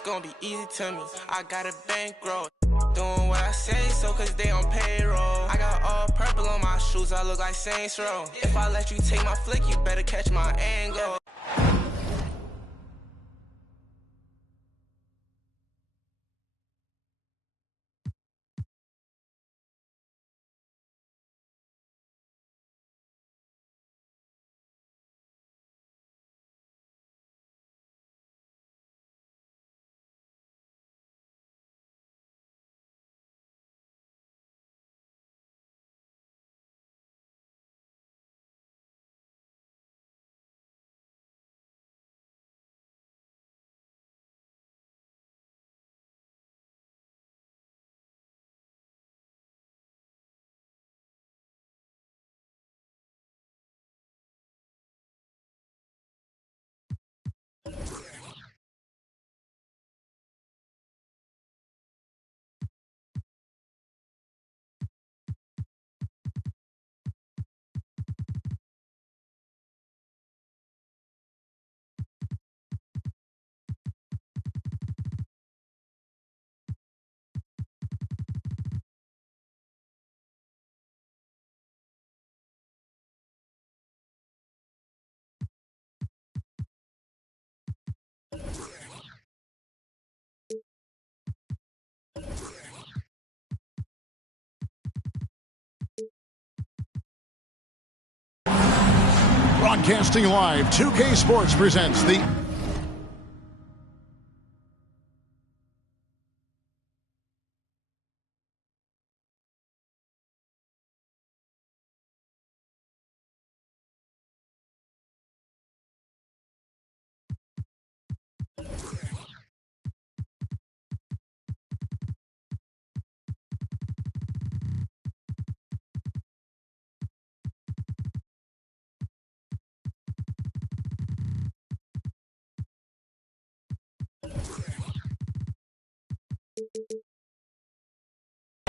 it's gonna be easy to me. I got a bankroll. Doing what I say, so cause they on payroll. I got all purple on my shoes, I look like Saints Row. If I let you take my flick, you better catch my angle. Broadcasting live, 2K Sports presents the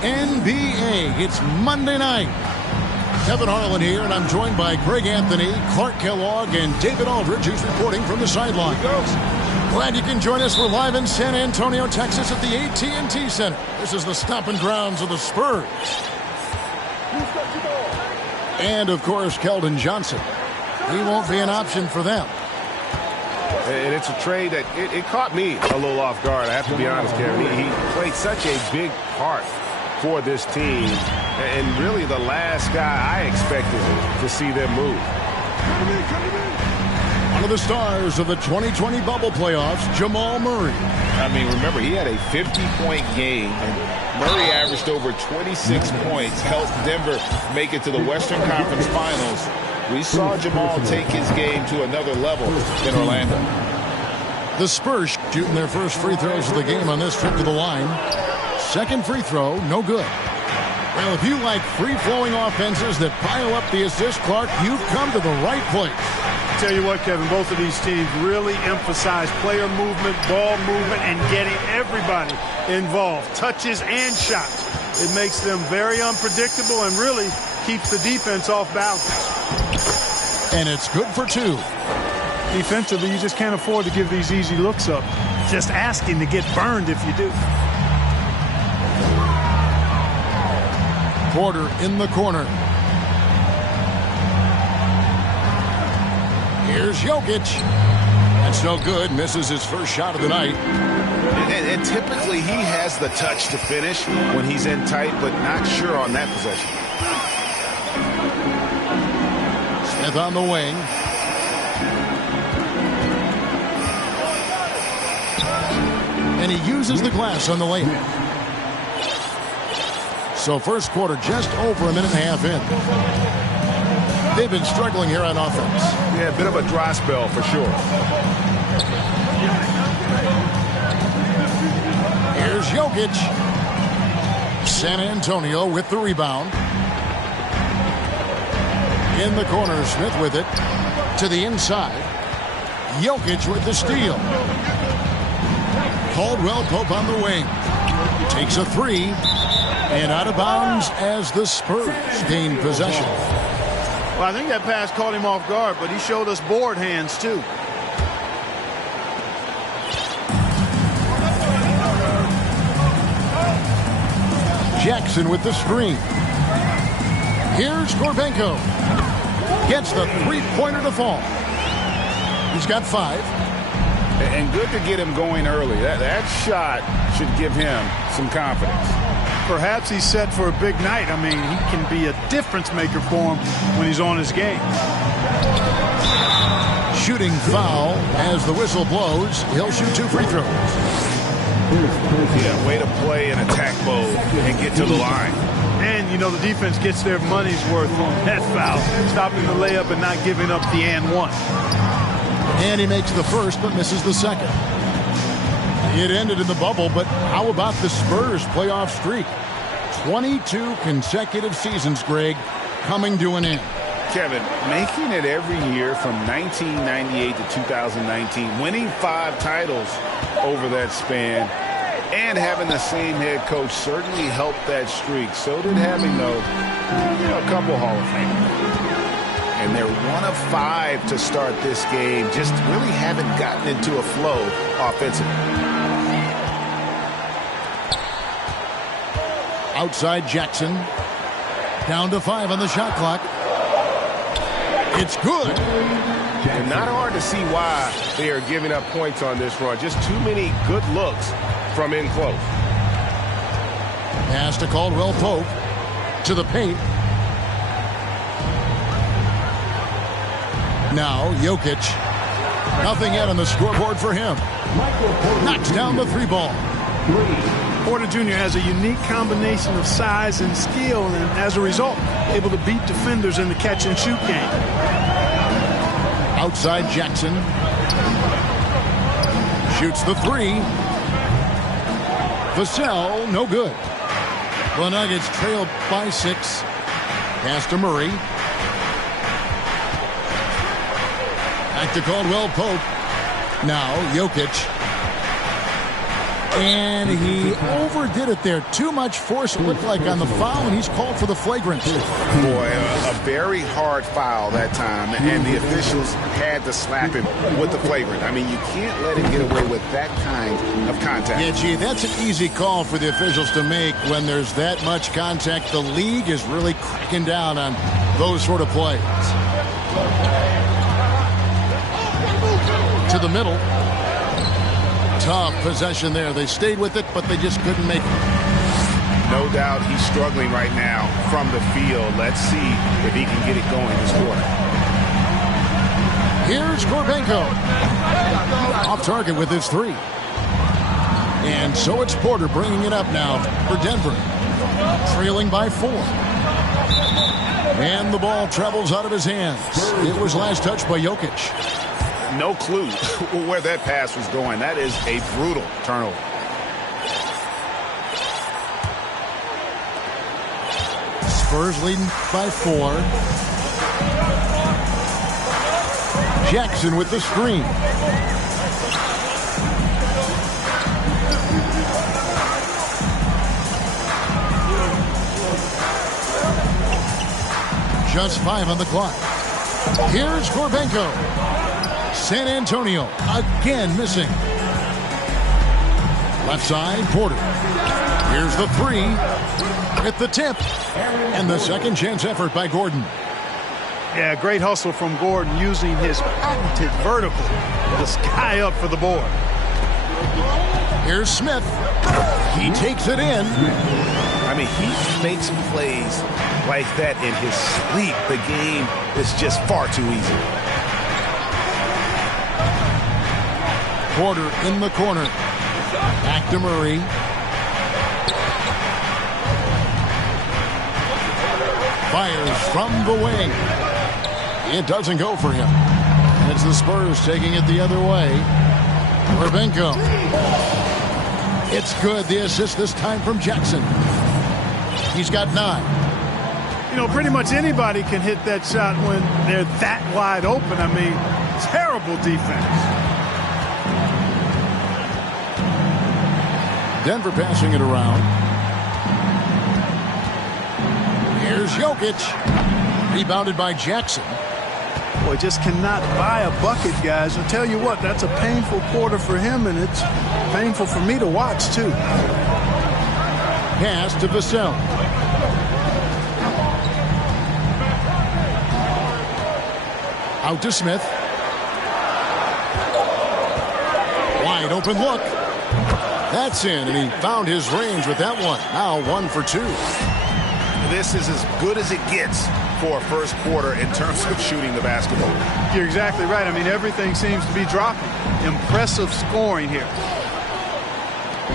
NBA. It's Monday night. Kevin Harlan here, and I'm joined by Greg Anthony, Clark Kellogg, and David Aldridge, who's reporting from the sideline. Glad you can join us. We're live in San Antonio, Texas at the AT&T Center. This is the stomping grounds of the Spurs. And, of course, Keldon Johnson. He won't be an option for them. And it's a trade that it caught me a little off guard, I have to be honest, Kevin. He played such a big part for this team, and really the last guy I expected to see them move. One of the stars of the 2020 bubble playoffs, Jamal Murray. I mean, remember, he had a 50-point game, and Murray averaged over 26 points, helped Denver make it to the Western Conference Finals. We saw Jamal take his game to another level in Orlando. The Spurs shooting their first free throws of the game on this trip to the line. Second free throw, no good. Well, if you like free-flowing offenses that pile up the assist, Clark, you've come to the right place. Tell you what, Kevin, both of these teams really emphasize player movement, ball movement, and getting everybody involved, touches and shots. It makes them very unpredictable and really keeps the defense off balance. And it's good for two. Defensively, you just can't afford to give these easy looks up. Just asking to get burned if you do. Porter in the corner. Here's Jokic. That's no good. Misses his first shot of the night. And typically he has the touch to finish when he's in tight, but not sure on that possession. Smith on the wing. And he uses the glass on the layup. So first quarter just over a minute and a half in. They've been struggling here on offense. Yeah, a bit of a dry spell for sure. Here's Jokic. San Antonio with the rebound. In the corner, Smith with it. To the inside. Jokic with the steal. Caldwell Pope on the wing. Takes a three. And out of bounds as the Spurs gain possession. Well, I think that pass caught him off guard, but he showed us board hands, too. Jackson with the screen. Here's Gorbenko. Gets the three-pointer to fall. He's got 5. And good to get him going early. That shot should give him some confidence. Perhaps he's set for a big night. I mean, he can be a difference maker for him when he's on his game. Shooting foul as the whistle blows. He'll shoot 2 free throws. Yeah, way to play in attack mode and get to the line. And, you know, the defense gets their money's worth on that foul, stopping the layup and not giving up the and one. And he makes the first but misses the second. It ended in the bubble, but how about the Spurs playoff streak? 22 consecutive seasons, Greg, coming to an end. Kevin, making it every year from 1998 to 2019, winning 5 titles over that span, and having the same head coach certainly helped that streak. So did having those, a couple Hall of Famers. And they're 1 of 5 to start this game. Just really haven't gotten into a flow offensively. Outside Jackson. Down to 5 on the shot clock. It's good. And not hard to see why they are giving up points on this run. Just too many good looks from in close. Pass to Caldwell Pope. To the paint. Now Jokic. Nothing yet on the scoreboard for him. Knocks down the 3 ball. Porter Jr. has a unique combination of size and skill, and as a result, able to beat defenders in the catch-and-shoot game. Outside Jackson. Shoots the 3. Vassell, no good. The Nuggets trailed by 6. Pass to Murray. Back to Caldwell Pope. Now Jokic. And he overdid it there. Too much force, it looked like, on the foul, and he's called for the flagrant. Boy, a very hard foul that time, and the officials had to slap him with the flagrant. I mean, you can't let him get away with that kind of contact. Yeah, gee, that's an easy call for the officials to make when there's that much contact. The league is really cracking down on those sort of plays. To the middle. Tough possession there. They stayed with it, but they just couldn't make it. No doubt he's struggling right now from the field. Let's see if he can get it going this quarter. Here's Gorbenko. Off target with his 3. And so it's Porter bringing it up now for Denver. Trailing by 4. And the ball travels out of his hands. It was last touched by Jokic. No clue where that pass was going. That is a brutal turnover. Spurs leading by 4. Jackson with the screen. Just 5 on the clock. Here's Gorbenko. San Antonio again missing. Left side, Porter. Here's the 3. At the tip. And the second chance effort by Gordon. Yeah, great hustle from Gordon using his patented vertical to sky up for the board. Here's Smith. He takes it in. I mean, he makes plays like that in his sleep. The game is just far too easy. Porter in the corner. Back to Murray. Fires from the wing. It doesn't go for him. And it's the Spurs taking it the other way. Gorbenko. It's good. The assist this time from Jackson. He's got 9. You know, pretty much anybody can hit that shot when they're that wide open. I mean, terrible defense. Denver passing it around. Here's Jokic. Rebounded by Jackson. Boy, just cannot buy a bucket, guys. I'll tell you what, that's a painful quarter for him, and it's painful for me to watch, too. pass to Vassell. Out to Smith. Wide open look. That's in, and he found his range with that one. Now 1 for 2. This is as good as it gets for a first quarter in terms of shooting the basketball. You're exactly right. I mean, everything seems to be dropping. Impressive scoring here.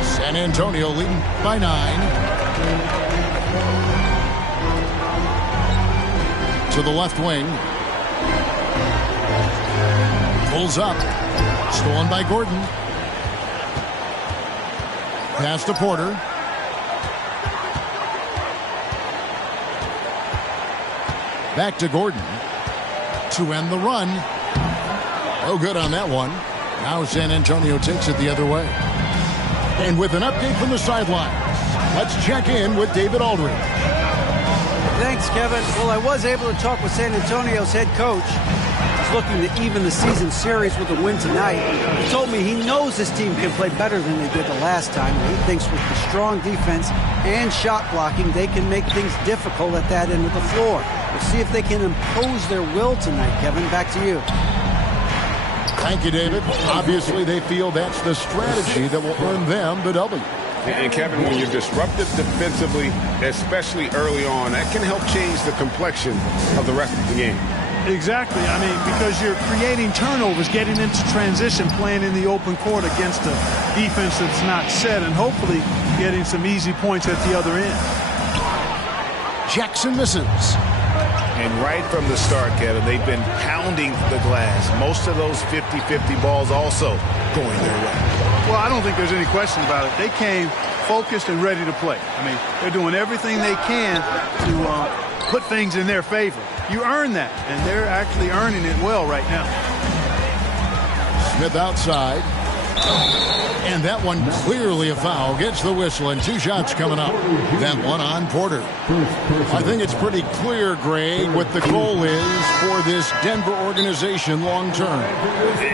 San Antonio leading by 9. To the left wing. Pulls up. Stolen by Gordon. Pass to Porter. Back to Gordon to end the run. No good on that one. Now San Antonio takes it the other way. And with an update from the sideline, let's check in with David Aldridge. Thanks, Kevin. Well, I was able to talk with San Antonio's head coach. He's looking to even the season series with a win tonight. He told me he knows this team can play better than they did the last time. He thinks with the strong defense and shot blocking, they can make things difficult at that end of the floor. We'll see if they can impose their will tonight. Kevin, back to you. Thank you, David. Obviously, they feel that's the strategy that will earn them the W. And Kevin, when you're disruptive defensively, especially early on, that can help change the complexion of the rest of the game. Exactly. I mean, because you're creating turnovers, getting into transition, playing in the open court against a defense that's not set, and hopefully getting some easy points at the other end. Jackson misses. And right from the start, Kevin, they've been pounding the glass. Most of those 50-50 balls also going their way. Well, I don't think there's any question about it. They came focused and ready to play. I mean, they're doing everything they can to put things in their favor. You earn that, and they're actually earning it well right now. Smith outside. And that one clearly a foul. Gets the whistle, and 2 shots coming up. That one on Porter. I think it's pretty clear, Greg, what the goal is for this Denver organization long term.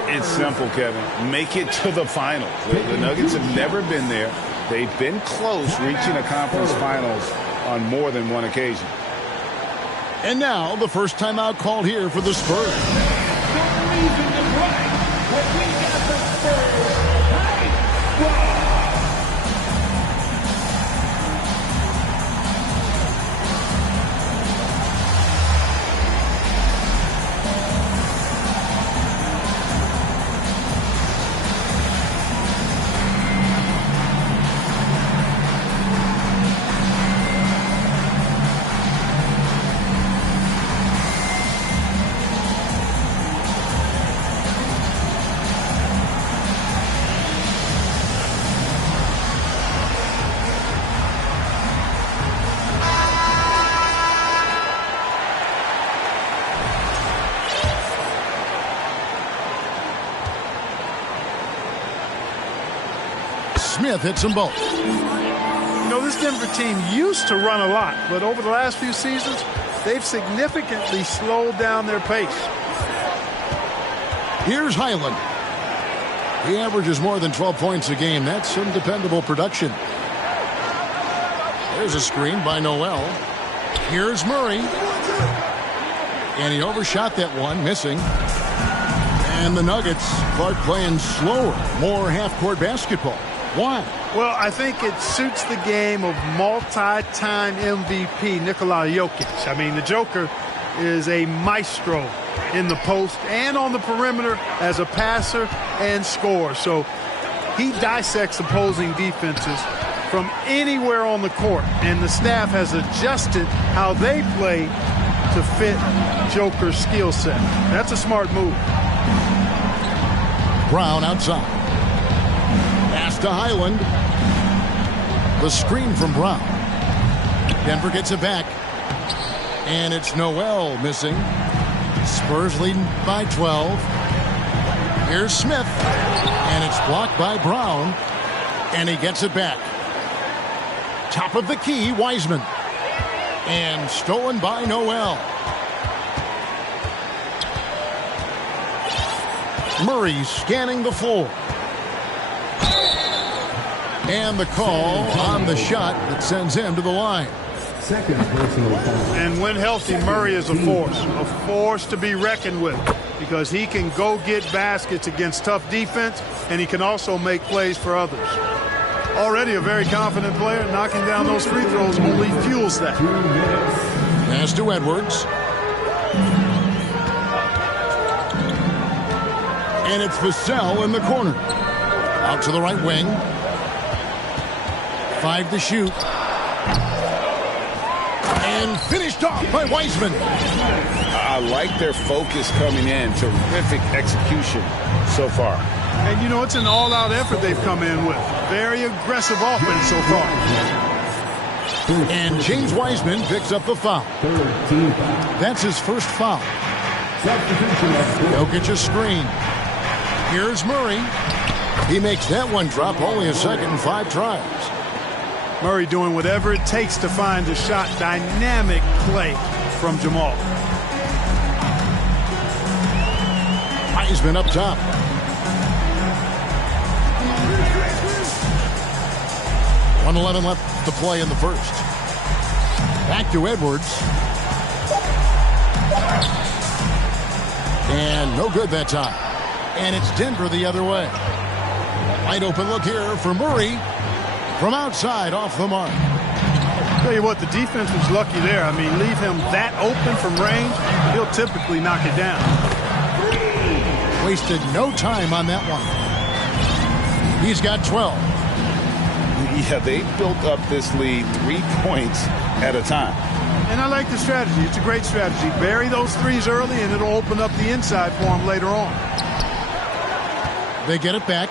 It's simple, Kevin. Make it to the finals. The Nuggets have never been there. They've been close reaching a conference finals on more than one occasion. And now the first timeout called here for the Spurs. Smith hits them both. You know, this Denver team used to run a lot, but over the last few seasons, they've significantly slowed down their pace. Here's Highland. He averages more than 12 points a game. That's some dependable production. There's a screen by Noel. Here's Murray. And he overshot that one, missing. And the Nuggets, Clark playing slower, more half-court basketball. Why? Well, I think it suits the game of multi-time MVP Nikola Jokic. I mean, the Joker is a maestro in the post and on the perimeter as a passer and scorer. So he dissects opposing defenses from anywhere on the court, and the staff has adjusted how they play to fit Joker's skill set. That's a smart move. Brown outside. Pass to Highland. The screen from Brown. Denver gets it back. And it's Noel missing. Spurs leading by 12. Here's Smith. And it's blocked by Brown. And he gets it back. Top of the key, Wiseman. And stolen by Noel. Murray scanning the floor. And the call on the shot that sends him to the line. Second personal foul. And when healthy, Murray is a force to be reckoned with, because he can go get baskets against tough defense, and he can also make plays for others. Already a very confident player, knocking down those free throws only fuels that. Pass to Edwards. And it's Vassell in the corner. Out to the right wing. 5 to shoot. And finished off by Wiseman. I like their focus coming in. Terrific execution so far. And, you know, it's an all-out effort they've come in with. Very aggressive offense so far. And James Wiseman picks up the foul. That's his first foul. Jokic's screen. Here's Murray. He makes that one drop, only a second and 5 tries. Murray doing whatever it takes to find a shot. Dynamic play from Jamal. Wiseman up top. .111 left to play in the first. Back to Edwards. And no good that time. And it's Denver the other way. Wide open look here for Murray. From outside, off the mark. Tell you what, the defense was lucky there. I mean, leave him that open from range, he'll typically knock it down. Wasted no time on that one. He's got 12. Yeah, they built up this lead 3 points at a time. And I like the strategy. It's a great strategy. Bury those threes early, and it'll open up the inside for him later on. They get it back.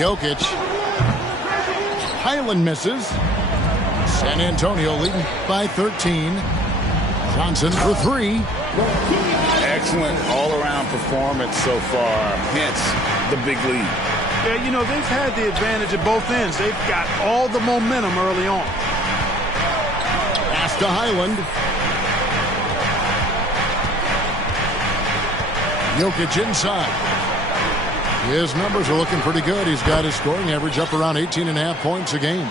Jokic. Highland misses. San Antonio leading by 13. Johnson for 3. Excellent all-around performance so far, hence the big lead. Yeah, you know, they've had the advantage at both ends. They've got all the momentum early on. Pass to Highland. Jokic inside. His numbers are looking pretty good. He's got his scoring average up around 18.5 points a game.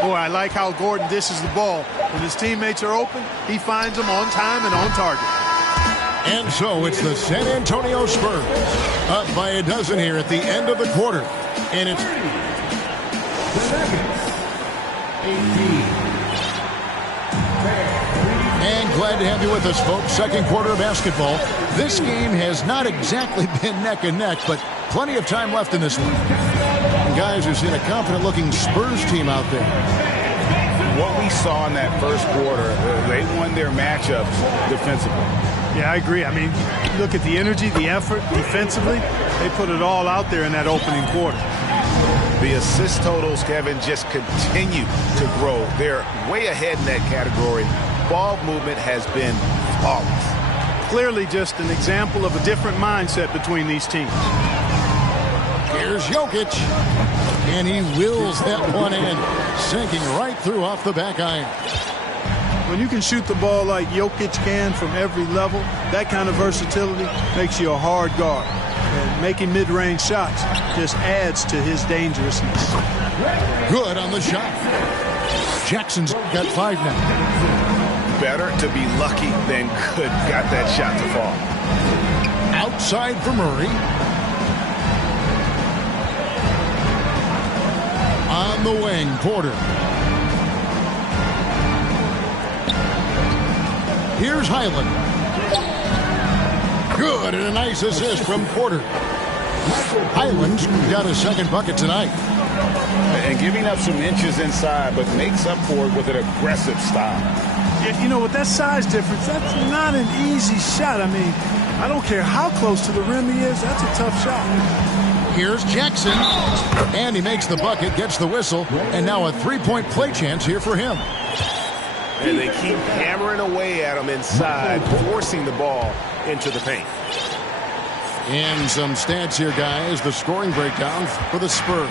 Boy, I like how Gordon dishes the ball. When his teammates are open, he finds them on time and on target. And so it's the San Antonio Spurs up by a dozen here at the end of the quarter. And it's and glad to have you with us, folks. Second quarter of basketball. This game has not exactly been neck and neck, but plenty of time left in this one. And guys, we've seen a confident-looking Spurs team out there. What we saw in that first quarter, they won their matchups defensively. Yeah, I agree. I mean, look at the energy, the effort defensively. They put it all out there in that opening quarter. The assist totals, Kevin, just continue to grow. They're way ahead in that category. Ball movement has been flawless. Clearly just an example of a different mindset between these teams. Here's Jokic. And he wills that one in, sinking right through off the back iron. When you can shoot the ball like Jokic can from every level, that kind of versatility makes you a hard guard. And making mid-range shots just adds to his dangerousness. Good on the shot. Jackson's got 5 now. Better to be lucky than good. Got that shot to fall. Outside for Murray. On the wing, Porter. Here's Highland. Good, and a nice assist from Porter. Highland's got his second bucket tonight. And giving up some inches inside, but makes up for it with an aggressive style. Yeah, you know, with that size difference, that's not an easy shot. I mean, I don't care how close to the rim he is, that's a tough shot. Here's Jackson, and he makes the bucket, gets the whistle, and now a three-point play chance here for him. And they keep hammering away at him inside, forcing the ball into the paint. And some stats here, guys. The scoring breakdown for the Spurs.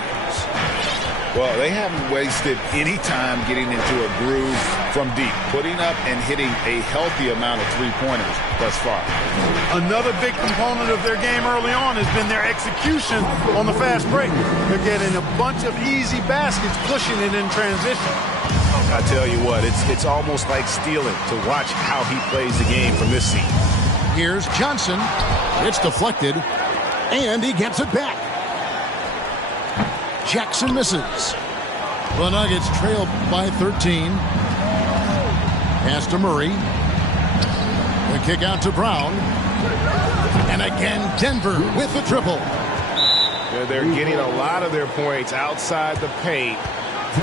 Well, they haven't wasted any time getting into a groove from deep, putting up and hitting a healthy amount of three-pointers thus far. Another big component of their game early on has been their execution on the fast break. They're getting a bunch of easy baskets, pushing it in transition. I tell you what, it's almost like stealing to watch how he plays the game from this seat. Here's Johnson. It's deflected, and he gets it back. Jackson misses. The Nuggets trail by 13. Pass to Murray. The kick out to Brown. And again, Denver with the triple. They're getting a lot of their points outside the paint.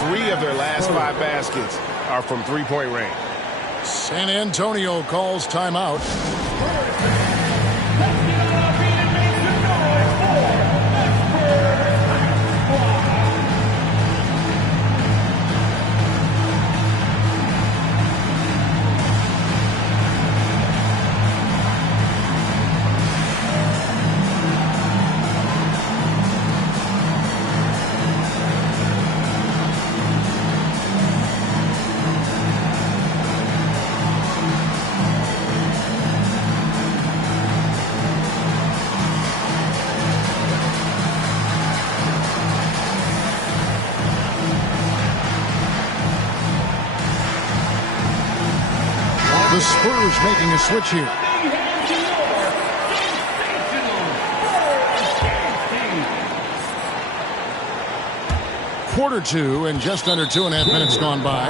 3 of their last 5 baskets are from three-point range. San Antonio calls timeout. The Spurs making a switch here. Quarter 2 and just under 2.5 minutes gone by.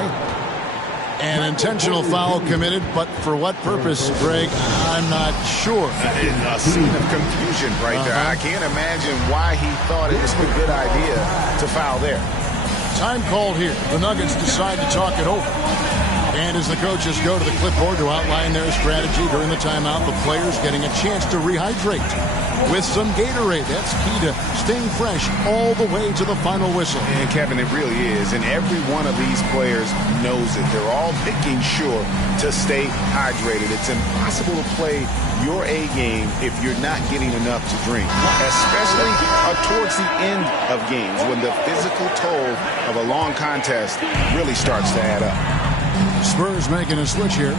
An intentional foul committed, but for what purpose, Greg? I'm not sure. A scene of confusion right there. I can't imagine why he thought it was a good idea to foul there. Time called here. The Nuggets decide to talk it over. And as the coaches go to the clipboard to outline their strategy during the timeout, the players getting a chance to rehydrate with some Gatorade. That's key to staying fresh all the way to the final whistle. And Kevin, it really is. And every one of these players knows it. They're all making sure to stay hydrated. It's impossible to play your A game if you're not getting enough to drink, especially towards the end of games when the physical toll of a long contest really starts to add up. Spurs making a switch here.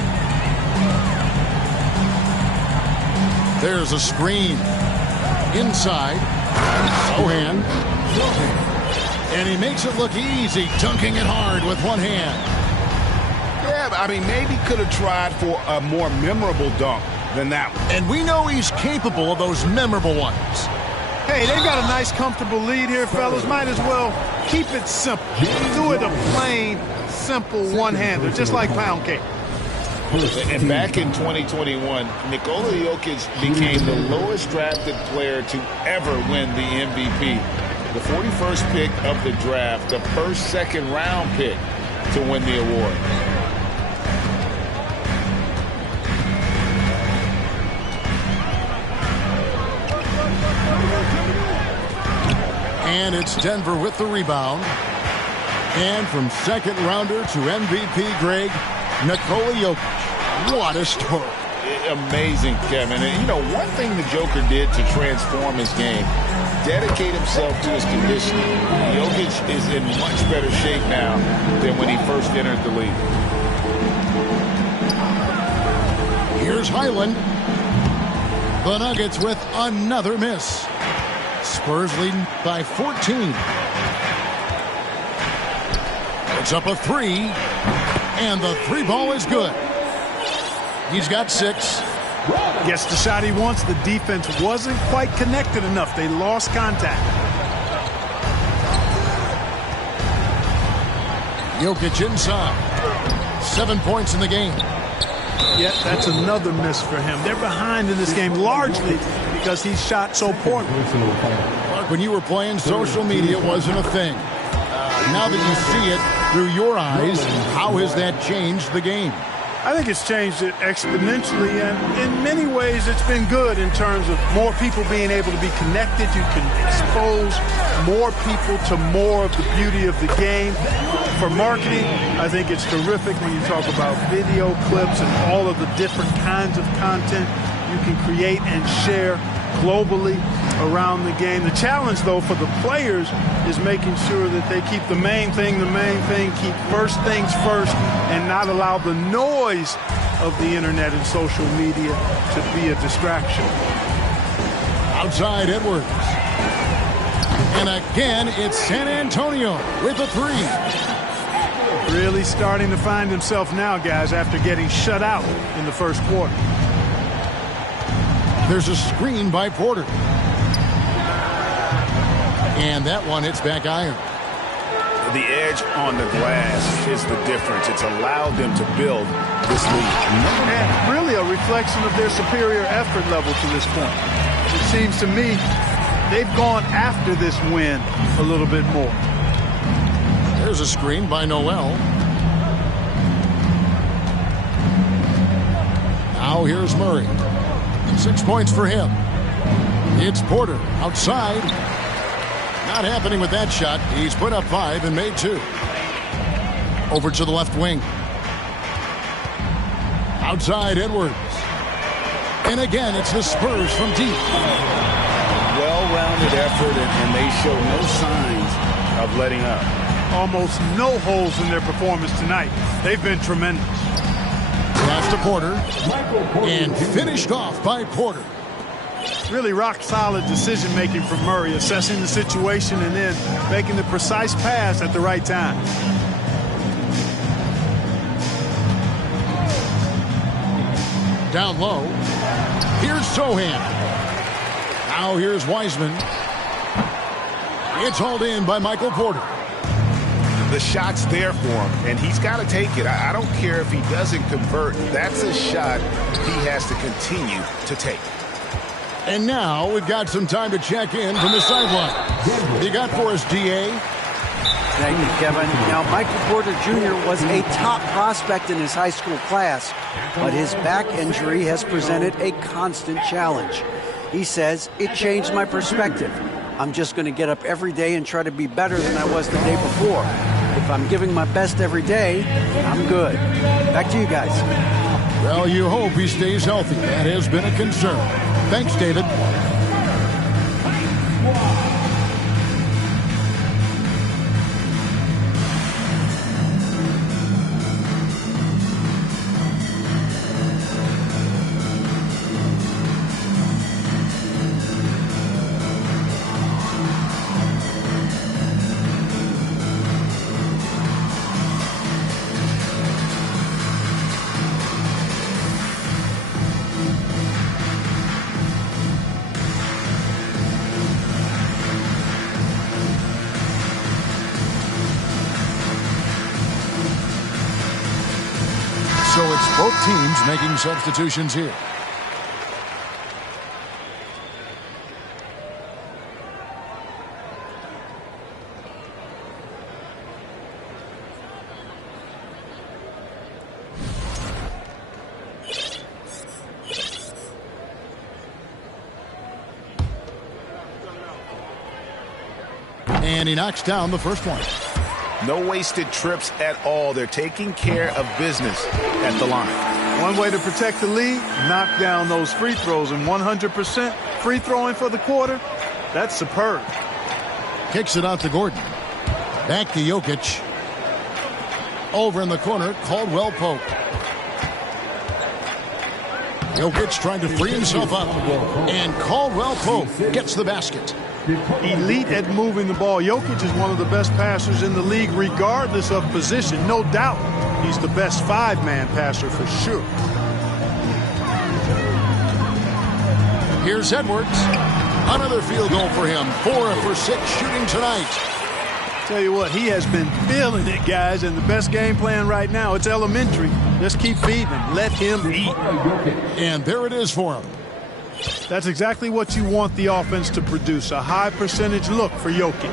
There's a screen. Inside. Sohan. And he makes it look easy, dunking it hard with one hand. Yeah, I mean, maybe could have tried for a more memorable dunk than that one. And we know he's capable of those memorable ones. Hey, they've got a nice, comfortable lead here, fellas. Might as well keep it simple. Do it a plain, simple one-hander, just like pound cake. And back in 2021, Nikola Jokic became the lowest drafted player to ever win the MVP. The 41st pick of the draft, the first second-round pick to win the award. And it's Denver with the rebound. And from second rounder to MVP, Greg, Nikola Jokic. What a story. Amazing, Kevin. And, you know, one thing the Joker did to transform his game, dedicate himself to his conditioning. Jokic is in much better shape now than when he first entered the league. Here's Highland. The Nuggets with another miss. Spurs leading by 14. It's up a 3. And the 3 ball is good. He's got 6. Gets the shot he wants. The defense wasn't quite connected enough. They lost contact. Jokic inside. 7 points in the game. Yet that's another miss for him. They're behind in this game largely because he shot so poorly. Mark, when you were playing, social media wasn't a thing. Now that you see it through your eyes, how has that changed the game? I think it's changed it exponentially, and in many ways it's been good in terms of more people being able to be connected. You can expose more people to more of the beauty of the game. For marketing, I think it's terrific when you talk about video clips and all of the different kinds of content you can create and share globally. around the game. The challenge, though, for the players is making sure that they keep the main thing, keep first things first, and not allow the noise of the internet and social media to be a distraction. Outside Edwards. And again, it's San Antonio with a three. Really starting to find himself now, guys, after getting shut out in the first quarter. There's a screen by Porter. And that one hits back iron. The edge on the glass is the difference. It's allowed them to build this lead. And really a reflection of their superior effort level to this point. It seems to me they've gone after this win a little bit more. There's a screen by Noel. Now here's Murray. 6 points for him. It's Porter outside. Not happening with that shot. He's put up 5 and made 2. Over to the left wing. Outside Edwards. And again, it's the Spurs from deep. Well-rounded effort, and they show no signs of letting up. Almost no holes in their performance tonight. They've been tremendous. Pass to Porter. And finished off by Porter. Really rock-solid decision-making from Murray, assessing the situation and then making the precise pass at the right time. Down low. Here's Sohan. Now here's Wiseman. It's hauled in by Michael Porter. The shot's there for him, and he's got to take it. I don't care if he doesn't convert. That's a shot he has to continue to take. And now we've got some time to check in from the sideline. What do you got for us, D.A.? Thank you, Kevin. Now, Michael Porter Jr. was a top prospect in his high school class, but his back injury has presented a constant challenge. He says, it changed my perspective. I'm just going to get up every day and try to be better than I was the day before. If I'm giving my best every day, I'm good. Back to you guys. Well, you hope he stays healthy. That has been a concern. Thanks, David. So it's both teams making substitutions here. And he knocks down the first one. No wasted trips at all. They're taking care of business at the line. One way to protect the lead, knock down those free throws, and 100% free throwing for the quarter, that's superb. Kicks it out to Gordon. Back to Jokic. Over in the corner, Caldwell Pope. Jokic trying to free himself up. And Caldwell Pope gets the basket. Elite at moving the ball. Jokic is one of the best passers in the league, regardless of position. No doubt he's the best five-man passer for sure. Here's Edwards. Another field goal for him. 4 for 6 shooting tonight. Tell you what, he has been feeling it, guys, and the best game plan right now, it's elementary. Just keep feeding him. Let him eat. And there it is for him. That's exactly what you want the offense to produce, a high percentage look for Jokic.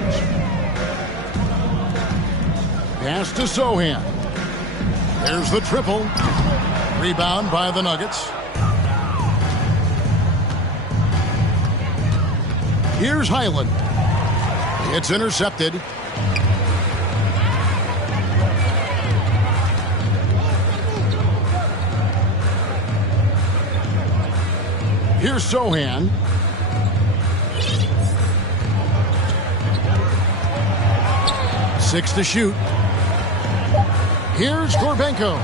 Pass to Sohan. There's the triple. Rebound by the Nuggets. Here's Highland. It's intercepted. Here's Sohan. 6 to shoot. Here's Gorbenko.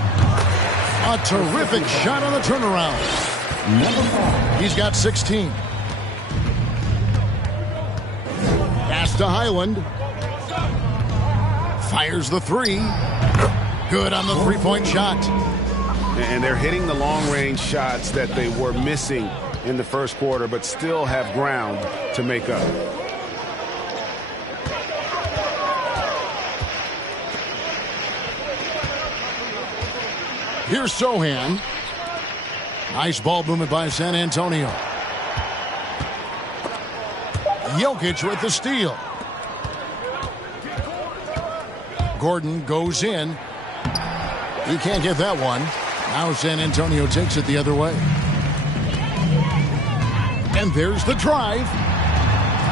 A terrific shot on the turnaround. He's got 16. Pass to Highland. Fires the 3. Good on the three-point shot. And they're hitting the long-range shots that they were missing in the first quarter, but still have ground to make up. Here's Sohan. Nice ball movement by San Antonio. Jokic with the steal. Gordon goes in. He can't get that one. Now San Antonio takes it the other way. And there's the drive.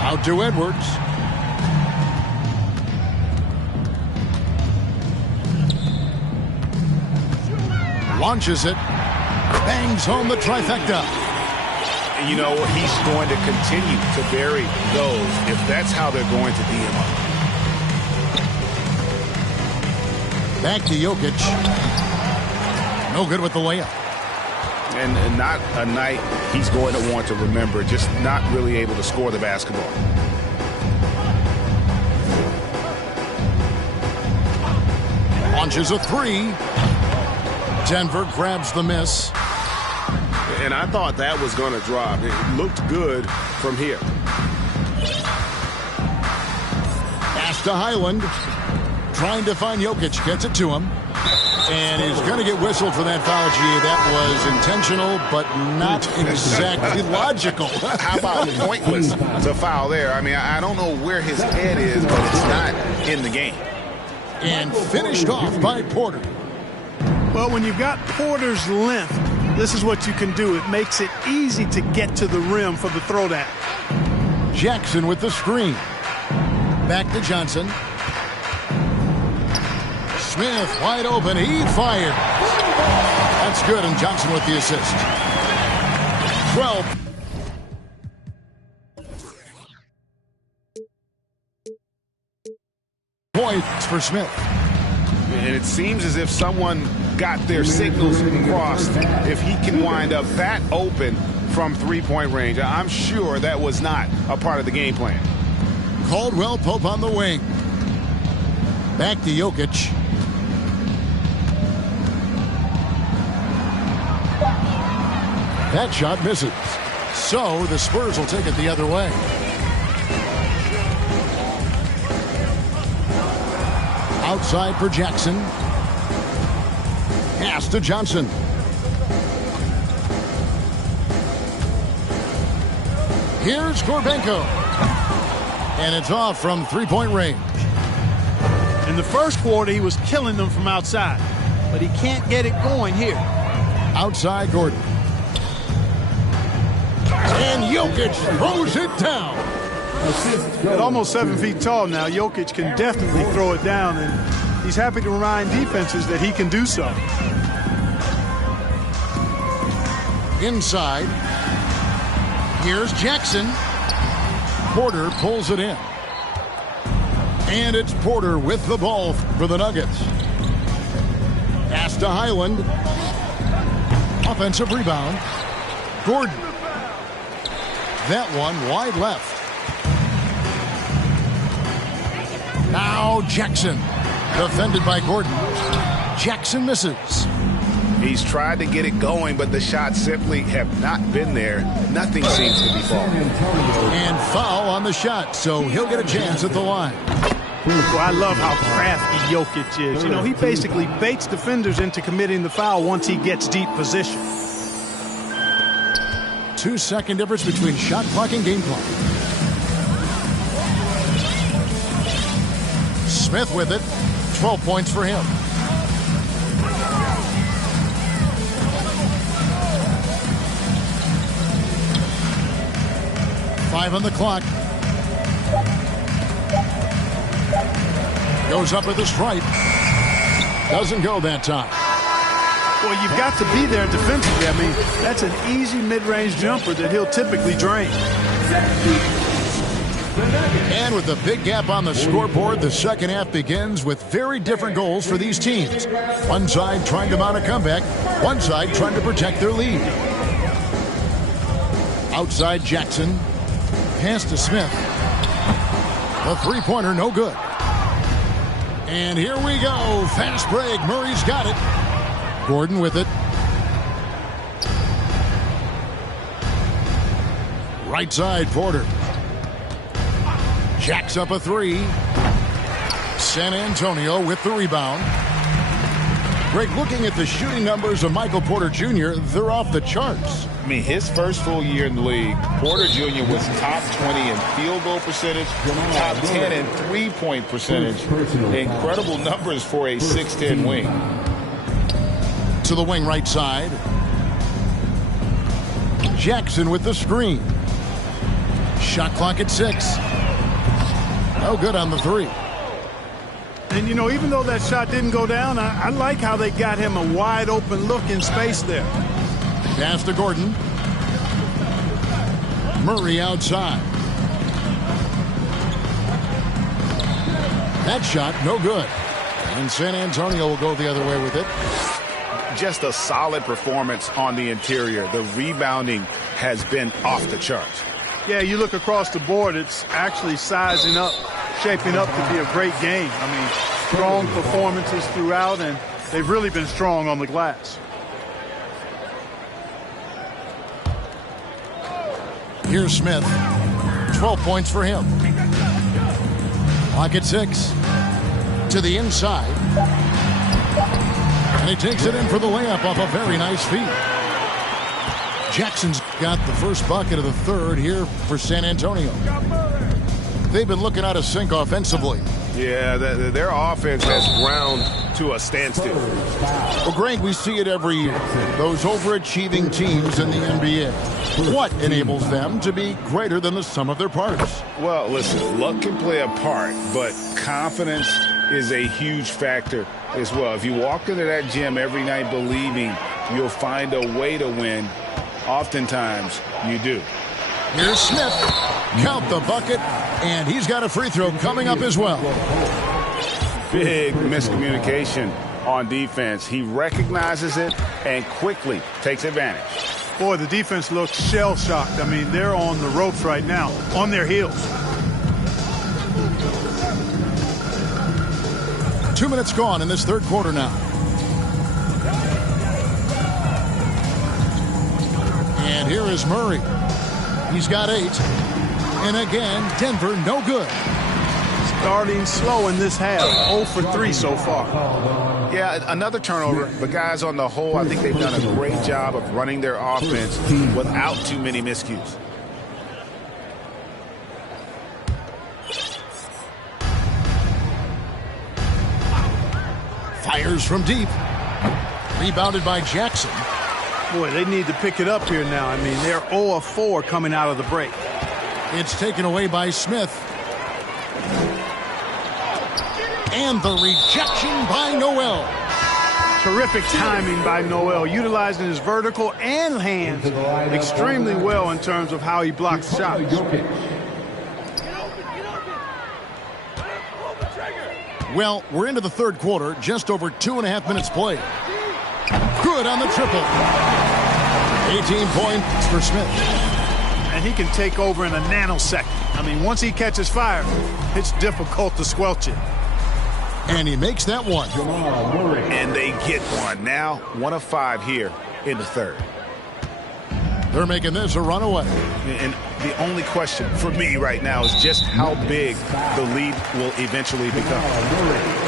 Out to Edwards. Launches it. Bangs home the trifecta. You know, he's going to continue to bury those if that's how they're going to D him up. Back to Jokic. No good with the layup. And not a night he's going to want to remember, just not really able to score the basketball. Launches a 3. Denver grabs the miss. And I thought that was going to drop. It looked good from here. Pass to Highland. Trying to find Jokic. Gets it to him. And he's going to get whistled for that foul, G. That was intentional, but not exactly logical. How about pointless to foul there? I mean, I don't know where his head is, but it's not in the game. And finished off by Porter. Well, when you've got Porter's length, this is what you can do. It makes it easy to get to the rim for the throwdown. Jackson with the screen. Back to Johnson. Smith wide open. He fired. That's good, and Johnson with the assist. 12. Points for Smith. And it seems as if someone got their signals crossed if he can wind up that open from three-point range. I'm sure that was not a part of the game plan. Caldwell Pope on the wing. Back to Jokic. That shot misses. So the Spurs will take it the other way. Outside for Jackson. Pass to Johnson. Here's Gorbenko. And it's off from three-point range. In the first quarter, he was killing them from outside, but he can't get it going here. Outside Gordon. And Jokic throws it down. At almost 7 feet tall now, Jokic can definitely throw it down, and he's happy to remind defenses that he can do so. Inside. Here's Jackson. Porter pulls it in. And it's Porter with the ball for the Nuggets. Pass to Highland. Offensive rebound. Gordon. That one wide left. Now Jackson. Defended by Gordon. Jackson misses. He's tried to get it going, but the shots simply have not been there. Nothing seems to be falling. And foul on the shot, so he'll get a chance at the line. Well, I love how crafty Jokic is. You know, he basically baits defenders into committing the foul once he gets deep position. 2-second difference between shot clock and game clock. Smith with it. 12 points for him. Five on the clock. Goes up with the stripe. Doesn't go that time. Well, you've got to be there defensively. I mean, that's an easy mid-range jumper that he'll typically drain. And with a big gap on the scoreboard, the second half begins with very different goals for these teams. One side trying to mount a comeback, one side trying to protect their lead. Outside Jackson, pass to Smith. The three-pointer, no good. And here we go. Fast break. Murray's got it. Gordon with it. Right side, Porter. Jacks up a three. San Antonio with the rebound. Greg, looking at the shooting numbers of Michael Porter Jr., they're off the charts. I mean, his first full year in the league, Porter Jr. was top 20 in field goal percentage, top 10 in three-point percentage. Incredible numbers for a 6'10 wing. To the wing right side. Jackson with the screen. Shot clock at 6. No good on the three. And, you know, even though that shot didn't go down, I like how they got him a wide open look in space there. Pass to Gordon. Murray outside. That shot, no good. And San Antonio will go the other way with it. Just a solid performance on the interior. The rebounding has been off the charts. Yeah, you look across the board, it's actually sizing up, shaping up to be a great game. I mean, strong performances throughout, and they've really been strong on the glass. Here's Smith. 12 points for him. Clock at 6. To the inside. And he takes it in for the layup off a very nice feed. Jackson's got the first bucket of the third here for San Antonio. They've been looking out of sync offensively. Yeah, their offense has ground to a standstill. Well, Greg, we see it every year. Those overachieving teams in the NBA. What enables them to be greater than the sum of their parts? Well, listen, luck can play a part, but confidence is a huge factor as well. If you walk into that gym every night believing you'll find a way to win, oftentimes you do. Here's Smith. Count the bucket, and he's got a free throw coming up as well. Big miscommunication on defense. He recognizes it and quickly takes advantage. Boy, the defense looks shell-shocked. I mean, they're on the ropes right now, on their heels. 2 minutes gone in this third quarter now. And here is Murray. He's got 8. And again, Denver no good. Starting slow in this half. 0 for 3 so far. Yeah, another turnover. But guys, on the whole, I think they've done a great job of running their offense without too many miscues. Fires from deep. Rebounded by Jackson. Boy, they need to pick it up here now. I mean, they're 0 of 4 coming out of the break. It's taken away by Smith. And the rejection by Noel. Terrific timing by Noel, utilizing his vertical and hands extremely well in terms of how he blocks shots. Well, we're into the third quarter, just over 2.5 minutes played. Good on the triple. 18 points for Smith. And he can take over in a nanosecond. I mean, once he catches fire, it's difficult to squelch it. And he makes that one. And they get one. Now 1 of 5 here in the third. They're making this a runaway. And the only question for me right now is just how big the lead will eventually become.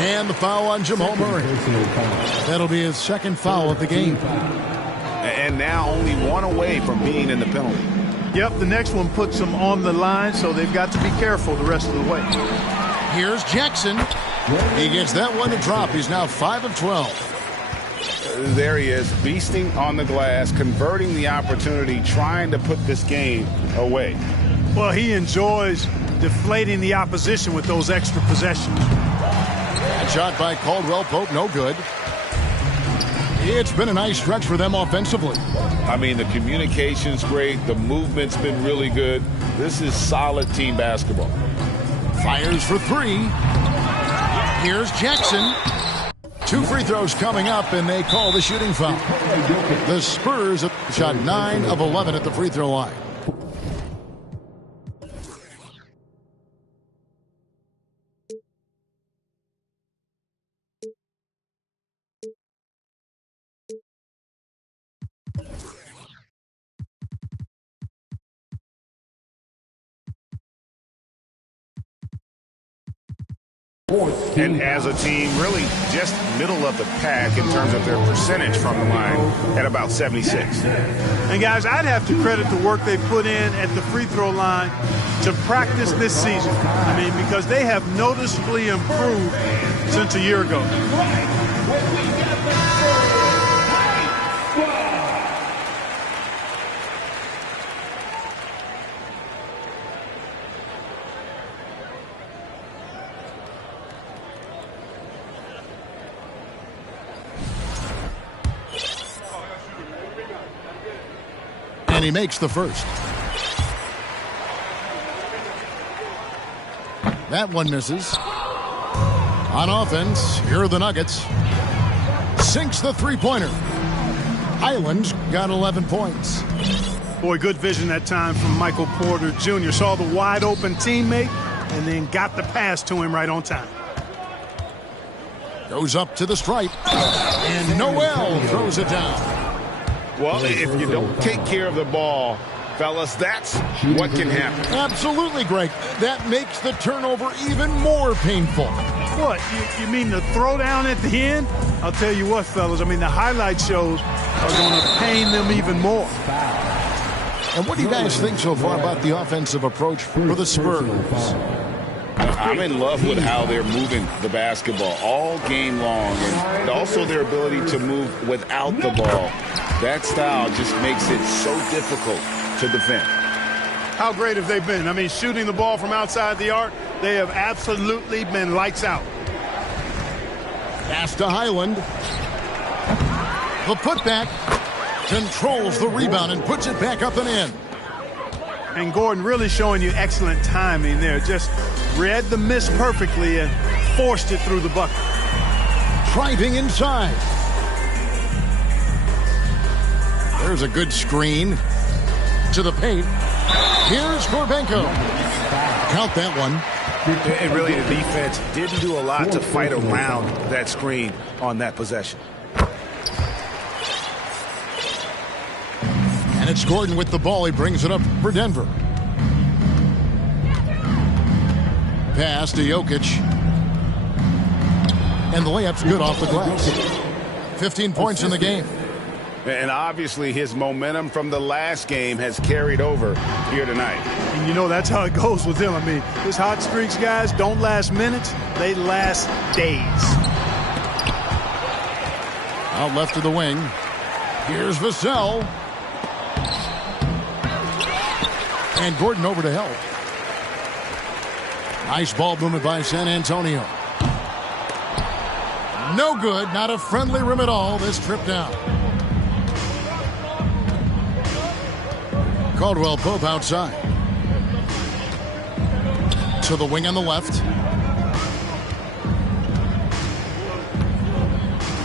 And the foul on Jamal Murray. That'll be his second foul of the game. And now only 1 away from being in the penalty. Yep, the next one puts them on the line, so they've got to be careful the rest of the way. Here's Jackson. He gets that one to drop. He's now 5 of 12. There he is, beasting on the glass, converting the opportunity, trying to put this game away. Well, he enjoys deflating the opposition with those extra possessions. That shot by Caldwell Pope, no good. It's been a nice stretch for them offensively. I mean, the communication's great. The movement's been really good. This is solid team basketball. Fires for three. Here's Jackson. 2 free throws coming up, and they call the shooting foul. The Spurs have shot 9 of 11 at the free throw line. And as a team, really just middle of the pack in terms of their percentage from the line at about 76. And guys, I'd have to credit the work they put in at the free throw line to practice this season. I mean, because they have noticeably improved since a year ago. And he makes the first. That one misses. On offense, here are the Nuggets. Sinks the three-pointer. Highlands got 11 points. Boy, good vision that time from Michael Porter Jr. Saw the wide-open teammate and then got the pass to him right on time. Goes up to the stripe. And Noel throws it down. Well, if you don't take care of the ball, fellas, that's what can happen. Absolutely, Greg. That makes the turnover even more painful. What, you mean the throwdown at the end? I'll tell you what, fellas, I mean, the highlight shows are going to pain them even more. And what do you guys think so far about the offensive approach for the Spurs? I'm in love with how they're moving the basketball all game long, and also their ability to move without the ball. That style just makes it so difficult to defend. How great have they been? I mean, shooting the ball from outside the arc, they have absolutely been lights out. Pass to Highland. The putback controls the rebound and puts it back up and in. And Gordon really showing you excellent timing there. Just read the miss perfectly and forced it through the bucket. Driving inside. There's a good screen to the paint. Here's Gorbenko. Count that one. And really, the defense didn't do a lot to fight around that screen on that possession. And it's Gordon with the ball. He brings it up for Denver. Pass to Jokic. And the layup's good off the glass. 15 points in the game. And obviously his momentum from the last game has carried over here tonight. And you know that's how it goes with him. I mean, his hot streaks, guys, don't last minutes. They last days. Out left to the wing. Here's Vassell. And Gordon over to help. Nice ball movement by San Antonio. No good. Not a friendly rim at all. This trip down. Caldwell Pope outside. To the wing on the left.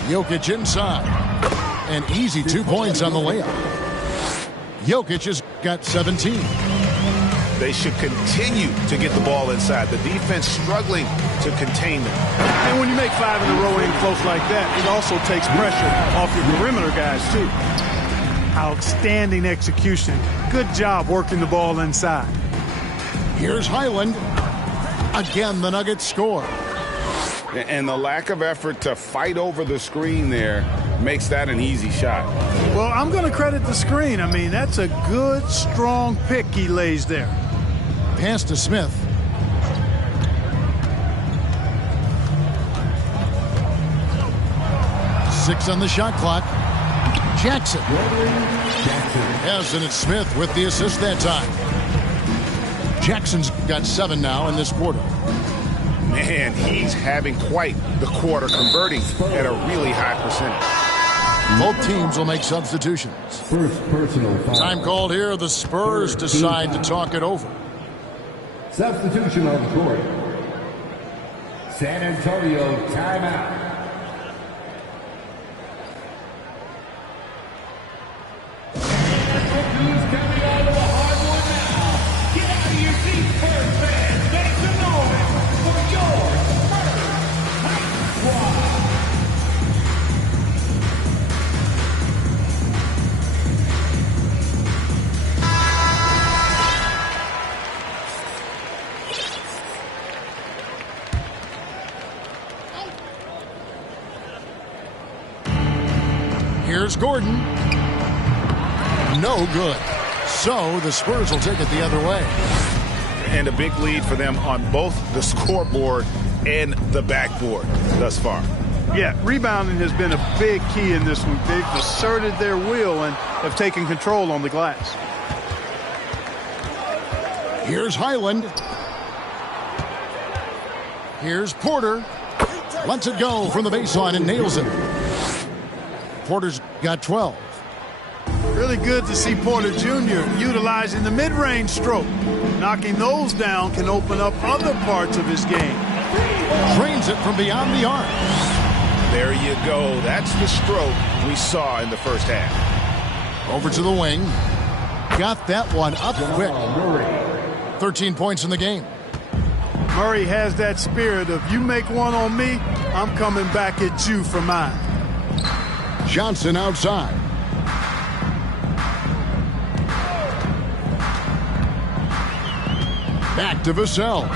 Jokic inside. An easy 2 points on the layup. Jokic has got 17. They should continue to get the ball inside. The defense struggling to contain them. And when you make 5 in a row in close like that, it also takes pressure off your perimeter guys, too. Outstanding execution. Good job working the ball inside. Here's Highland. Again, the Nuggets score. And the lack of effort to fight over the screen there makes that an easy shot. Well, I'm going to credit the screen. I mean, that's a good, strong pick he lays there. Pass to Smith. Six on the shot clock. Jackson. Yes, and it's Smith with the assist that time. Jackson's got 7 now in this quarter. Man, he's having quite the quarter, converting at a really high percentage. Both teams will make substitutions. First personal foul. Time called here. The Spurs decide to talk it over. Substitution on the court. San Antonio timeout. Who's coming out of the hardwood now? Get out of your seats, Spurs fans. Make some noise for your Spurs Hype Squad. Here's Gordon. No good. So the Spurs will take it the other way. And a big lead for them on both the scoreboard and the backboard thus far. Yeah, rebounding has been a big key in this one. They've asserted their will and have taken control on the glass. Here's Highland. Here's Porter. Lets it go from the baseline and nails it. Porter's got 12. Really good to see Porter Jr. utilizing the mid-range stroke. Knocking those down can open up other parts of his game. Drains it from beyond the arc. There you go. That's the stroke we saw in the first half. Over to the wing. Got that one up quick. 13 points in the game. Murray has that spirit of, you make one on me, I'm coming back at you for mine. Johnson outside. Back to Vassell.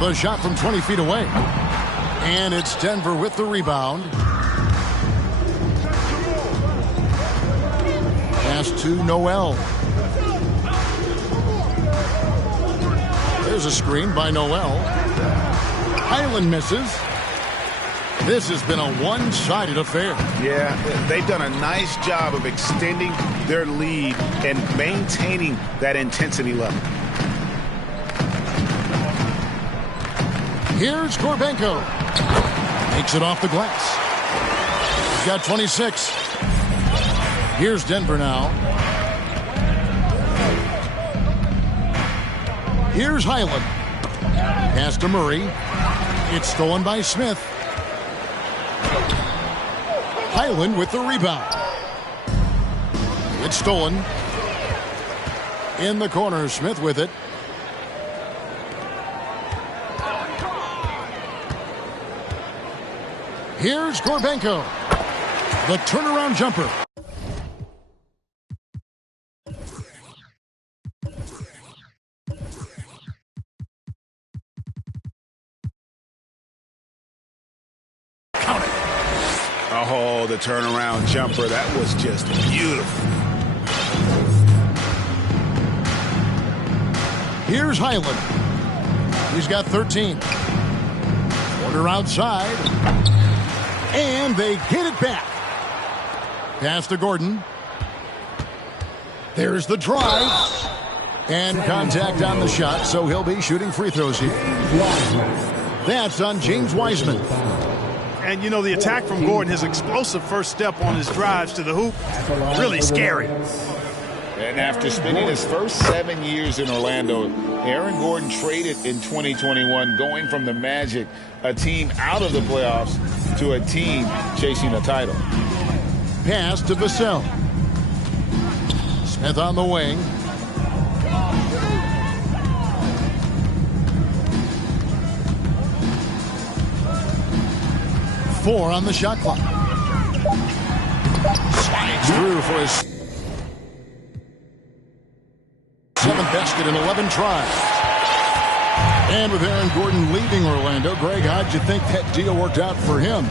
The shot from 20 feet away. And it's Denver with the rebound. Pass to Noel. There's a screen by Noel. Highland misses. This has been a one-sided affair. Yeah, they've done a nice job of extending their lead and maintaining that intensity level. Here's Gorbenko. Makes it off the glass. He's got 26. Here's Denver now. Here's Highland. Pass to Murray. It's stolen by Smith. Highland with the rebound. It's stolen. In the corner, Smith with it. Here's Gorbenko. The turnaround jumper. Oh, the turnaround jumper. That was just beautiful. Here's Highland. He's got 13. Porter outside. And they get it back. Pass to Gordon. There's the drive. And contact on the shot, so he'll be shooting free throws here. That's on James Wiseman. And, you know, the attack from Gordon, his explosive first step on his drives to the hoop, really scary. And after spending his first 7 years in Orlando, Aaron Gordon traded in 2021, going from the Magic, a team out of the playoffs, to a team chasing a title. Pass to Vassell. Smith on the wing. Four on the shot clock. Slides through for his seventh basket in 11 tries. And with Aaron Gordon leaving Orlando, Greg, how'd you think that deal worked out for him?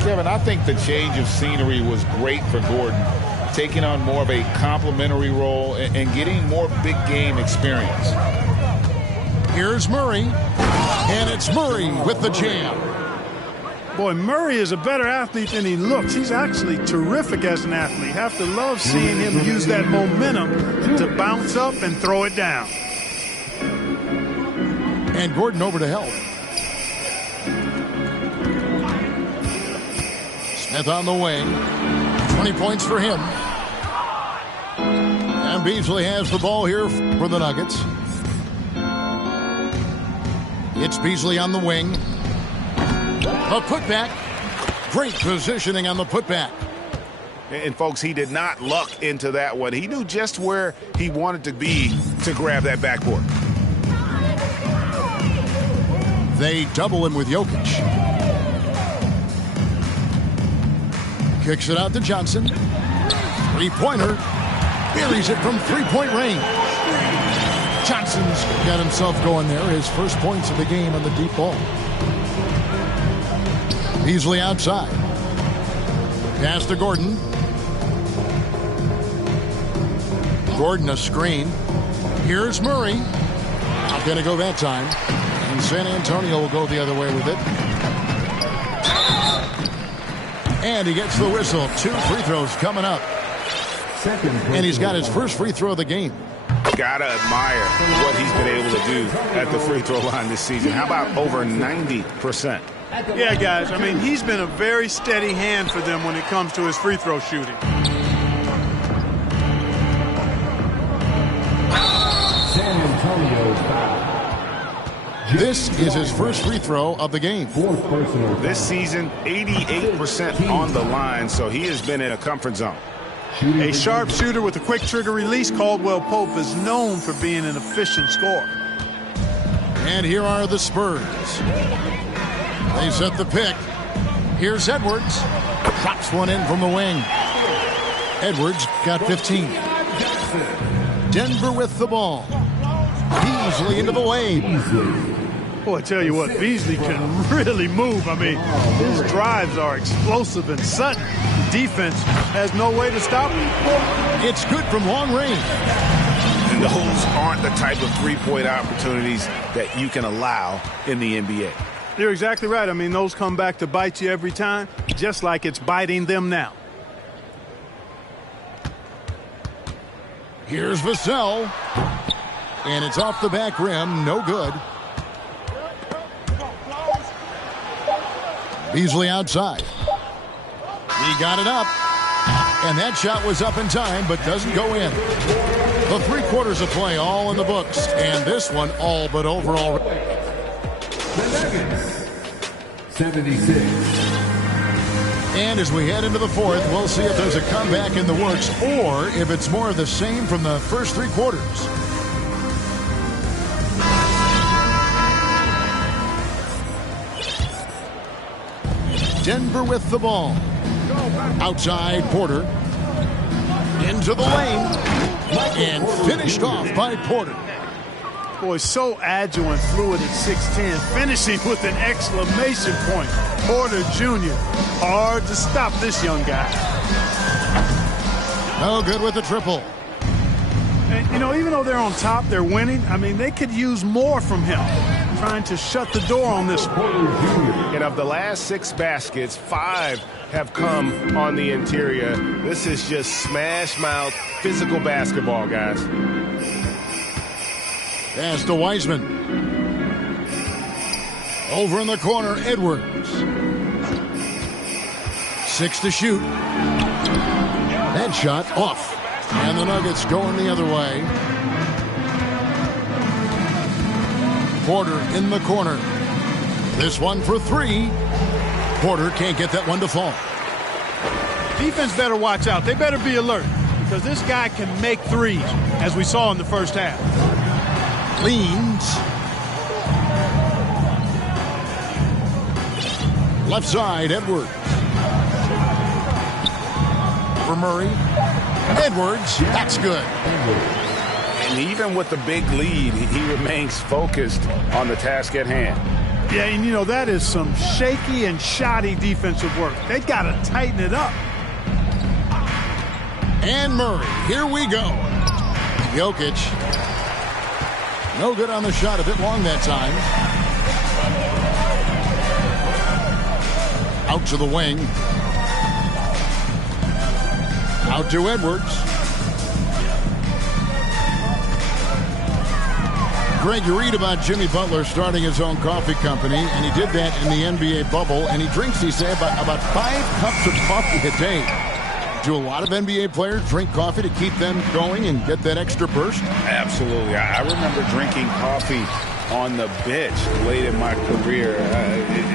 Kevin, I think the change of scenery was great for Gordon, taking on more of a complimentary role and getting more big game experience. Here's Murray, and it's Murray with the jam. Boy, Murray is a better athlete than he looks. He's actually terrific as an athlete. Have to love seeing him use that momentum to bounce up and throw it down. And Gordon over to help. Smith on the wing. 20 points for him. And Beasley has the ball here for the Nuggets. It's Beasley on the wing. A putback. Great positioning on the putback. And, folks, he did not luck into that one. He knew just where he wanted to be to grab that backboard. They double him with Jokic. Kicks it out to Johnson. Three-pointer. Buries it from three-point range. Johnson's got himself going there. His first points of the game on the deep ball. Beasley outside. Pass to Gordon. Gordon a screen. Here's Murray. Not going to go that time. And San Antonio will go the other way with it. And he gets the whistle. 2 free throws coming up. And he's got his first free throw of the game. Gotta admire what he's been able to do at the free throw line this season. How about over 90%? Yeah, guys, I mean, he's been a very steady hand for them when it comes to his free throw shooting. San Antonio foul. This is his first free throw of the game. This season, 88% on the line, so he has been in a comfort zone. A sharp shooter with a quick trigger release, Caldwell Pope is known for being an efficient scorer. And here are the Spurs. They set the pick. Here's Edwards. Drops one in from the wing. Edwards got 15. Denver with the ball. Beasley into the lane. Boy, I tell you what, Beasley can really move. I mean, his drives are explosive and sudden. The defense has no way to stop him. It's good from long range. And those aren't the type of three-point opportunities that you can allow in the NBA. You're exactly right. I mean, those come back to bite you every time, just like it's biting them now. Here's Vassell. And it's off the back rim. No good. Beasley outside. He got it up. And that shot was up in time, but doesn't go in. The 3 quarters of play all in the books. And this one all but over already. The Nuggets, 76. And as we head into the fourth, we'll see if there's a comeback in the works or if it's more of the same from the first 3 quarters. Denver with the ball. Outside Porter. Into the lane. And finished off by Porter. Boy, so agile and fluid at 6'10", finishing with an exclamation point. Porter Jr. Hard to stop this young guy. No good with the triple. And, you know, even though they're on top, they're winning. I mean, they could use more from him. Trying to shut the door on this one. And of the last 6 baskets, 5 have come on the interior. This is just smash mouth physical basketball, guys. Pass to Wiseman. Over in the corner, Edwards. 6 to shoot. That shot off. And the Nuggets going the other way. Porter in the corner. This one for 3. Porter can't get that one to fall. Defense better watch out. They better be alert because this guy can make threes, as we saw in the first half. Leans. Left side, Edwards. For Murray. Edwards, that's good. And even with the big lead, he remains focused on the task at hand. Yeah, and you know, that is some shaky and shoddy defensive work. They got to tighten it up. And Murray, here we go. Jokic. No good on the shot, a bit long that time. Out to the wing. Out to Edwards. Greg, you read about Jimmy Butler starting his own coffee company, and he did that in the NBA bubble, and he drinks, he said, about 5 cups of coffee a day. Do a lot of NBA players drink coffee to keep them going and get that extra burst? Absolutely. I remember drinking coffee on the bench late in my career.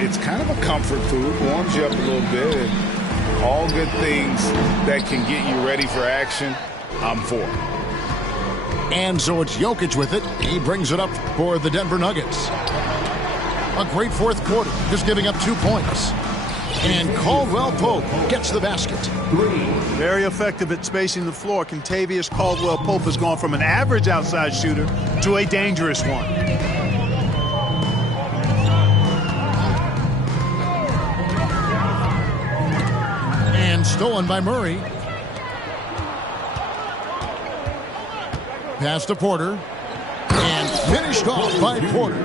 It's kind of a comfort food, warms you up a little bit, and all good things that can get you ready for action, I'm for. And so it's Jokic with it. He brings it up for the Denver Nuggets. A great fourth quarter, just giving up 2 points. And Caldwell Pope gets the basket. Very effective at spacing the floor. Kentavious Caldwell Pope has gone from an average outside shooter to a dangerous one. And stolen by Murray. Pass to Porter. And finished off by Porter.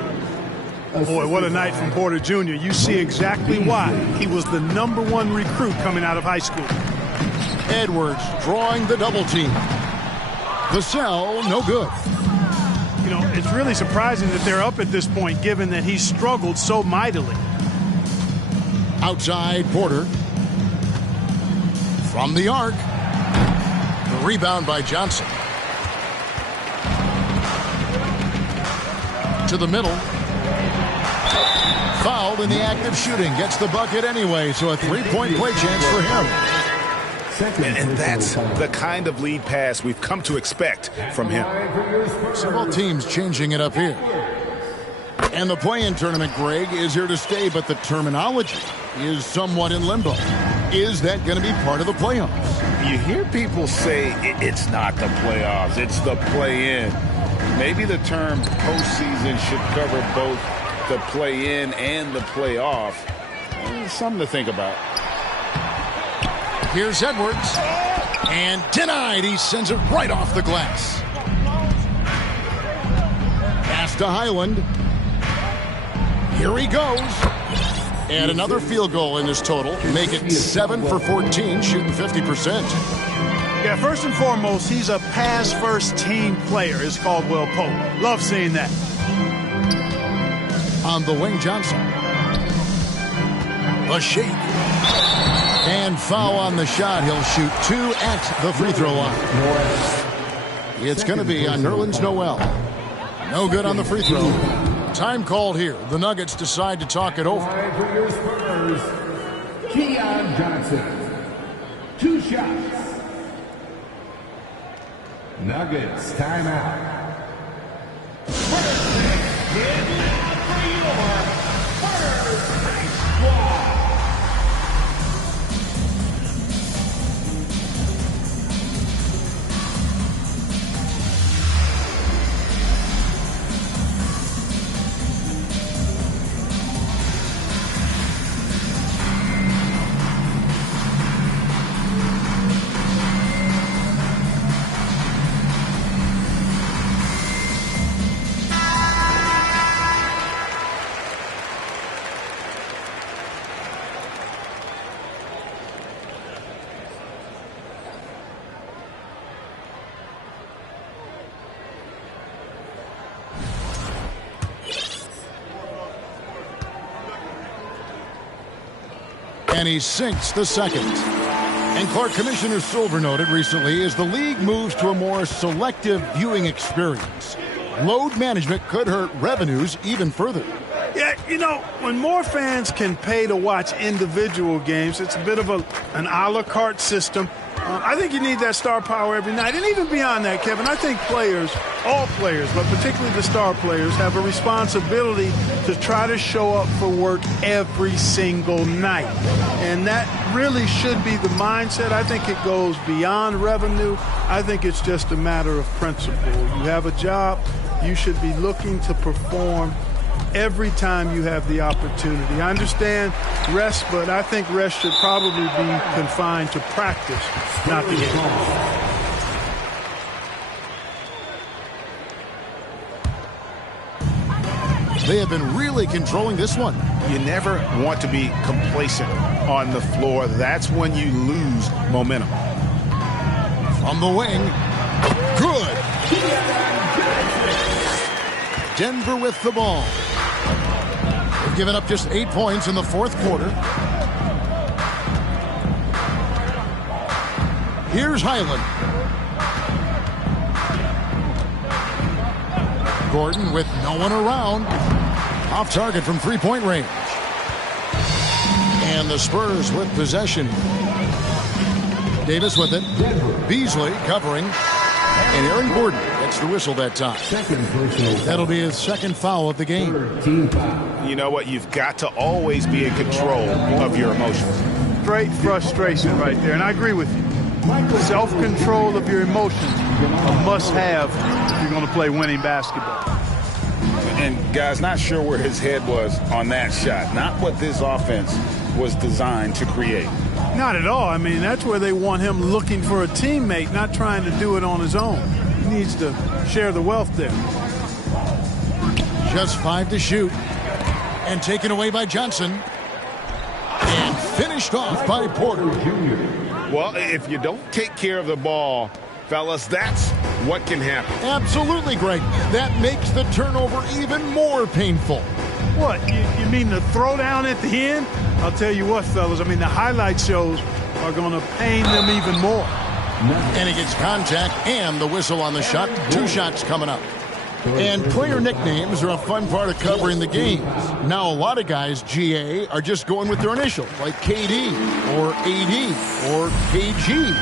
Boy, what a night from Porter Jr. You see exactly why he was the #1 recruit coming out of high school. Edwards drawing the double team. Vassell, no good. You know, it's really surprising that they're up at this point, given that he struggled so mightily. Outside Porter. From the arc. The rebound by Johnson. To the middle. Fouled in the act of shooting. Gets the bucket anyway, so a 3-point play chance for him. And that's the kind of lead pass we've come to expect from him. Several teams changing it up here. And the play-in tournament, Greg, is here to stay, but the terminology is somewhat in limbo. Is that going to be part of the playoffs? You hear people say it's not the playoffs, it's the play-in. Maybe the term postseason should cover both the play-in and the playoff. Something to think about. Here's Edwards. And denied. He sends it right off the glass. Pass to Highland. Here he goes. And another field goal in this total. Make it 7 for 14, shooting 50%. Yeah, first and foremost, he's a pass-first team player, is Caldwell Pope. Love seeing that. On the wing, Johnson. A shake. And foul on the shot. He'll shoot 2 at the free throw line. It's going to be on Nerlens Noel. No good on the free throw. Time called here. The Nuggets decide to talk it over. Keon Johnson. 2 shots. Nuggets timeout. Get loud for your first night squad. And he sinks the second. And Clark, Commissioner Silver noted recently, as the league moves to a more selective viewing experience, load management could hurt revenues even further. Yeah, you know, when more fans can pay to watch individual games, it's a bit of an a la carte system. I think you need that star power every night. And even beyond that, Kevin, I think players, all players, but particularly the star players, have a responsibility to try to show up for work every single night. And that really should be the mindset. I think it goes beyond revenue. I think it's just a matter of principle. You have a job, you should be looking to perform every time you have the opportunity. I understand rest, but I think rest should probably be confined to practice, not the game. They have been really controlling this one. You never want to be complacent on the floor. That's when you lose momentum. From the wing. Good. Denver with the ball. They've given up just 8 points in the fourth quarter. Here's Highland. Gordon with no one around. Off target from three-point range. And the Spurs with possession. Davis with it. Beasley covering. And Aaron Gordon gets the whistle that time. That'll be his second foul of the game. You know what? You've got to always be in control of your emotions. Straight frustration right there, and I agree with you. Self-control of your emotions, a must-have if you're going to play winning basketball. And, guys, not sure where his head was on that shot. Not what this offense was designed to create. Not at all. I mean, that's where they want him looking for a teammate, not trying to do it on his own. He needs to share the wealth there. Just 5 to shoot. And taken away by Johnson. And finished off by Porter. Well, if you don't take care of the ball, fellas, that's what can happen. Absolutely, Greg. That makes the turnover even more painful. What, you mean the throwdown at the end? I'll tell you what, fellas, I mean, the highlight shows are going to pain them even more. And he gets contact and the whistle on the shot. 2 shots coming up. And player nicknames are a fun part of covering the games. Now, a lot of guys, GA, are just going with their initials, like KD or AD or KG.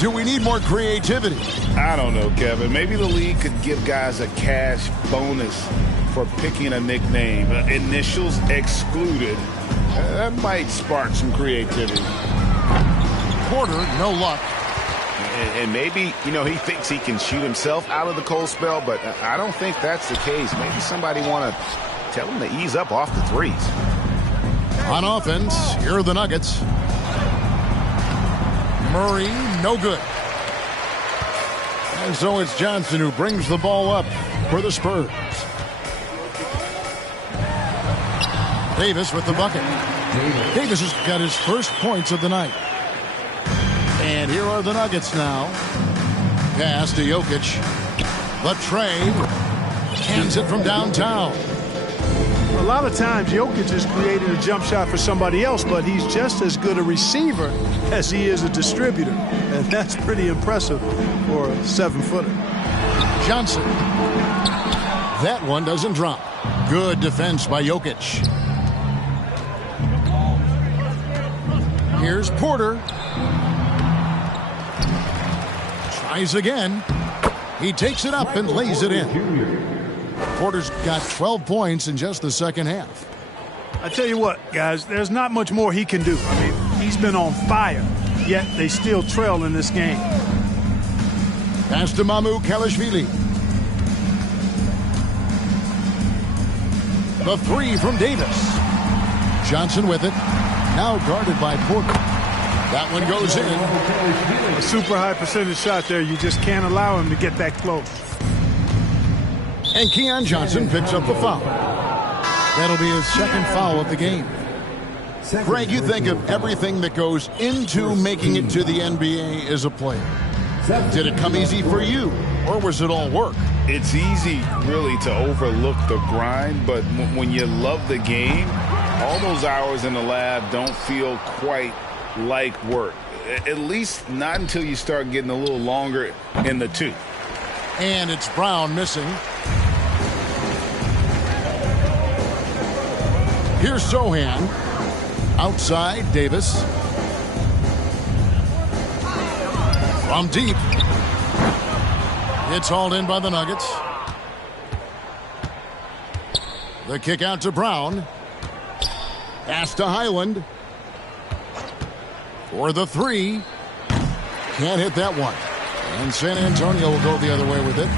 Do we need more creativity? I don't know, Kevin. Maybe the league could give guys a cash bonus for picking a nickname. Initials excluded. That might spark some creativity. Porter, no luck. And maybe, you know, he thinks he can shoot himself out of the cold spell, but I don't think that's the case. Maybe somebody want to tell him to ease up off the threes. On offense, here are the Nuggets. Murray, no good. And so it's Johnson who brings the ball up for the Spurs. Davis with the bucket. Davis has got his first points of the night. And here are the Nuggets now. Pass to Jokic. The tray. Cans it from downtown. A lot of times Jokic is creating a jump shot for somebody else, but he's just as good a receiver as he is a distributor. And that's pretty impressive for a 7-footer. Johnson. That one doesn't drop. Good defense by Jokic. Here's Porter. Tries again. He takes it up and lays it in. Porter's got 12 points in just the second half. I tell you what, guys, there's not much more he can do. I mean, he's been on fire, yet they still trail in this game. Pass to Mamu Kalashvili. The 3 from Davis. Johnson with it. Now guarded by Porter. That one goes in. A super high percentage shot there. You just can't allow him to get that close. And Keon Johnson picks up the foul. That'll be his second foul of the game. Greg, you think of everything that goes into making it to the NBA as a player. Did it come easy for you, or was it all work? It's easy, really, to overlook the grind, but when you love the game, all those hours in the lab don't feel quite like work. At least not until you start getting a little longer in the tooth. And it's Brown missing. Here's Sohan. Outside, Davis. From deep. It's hauled in by the Nuggets. The kick out to Brown. Pass to Highland. For the 3. Can't hit that one. And San Antonio will go the other way with it.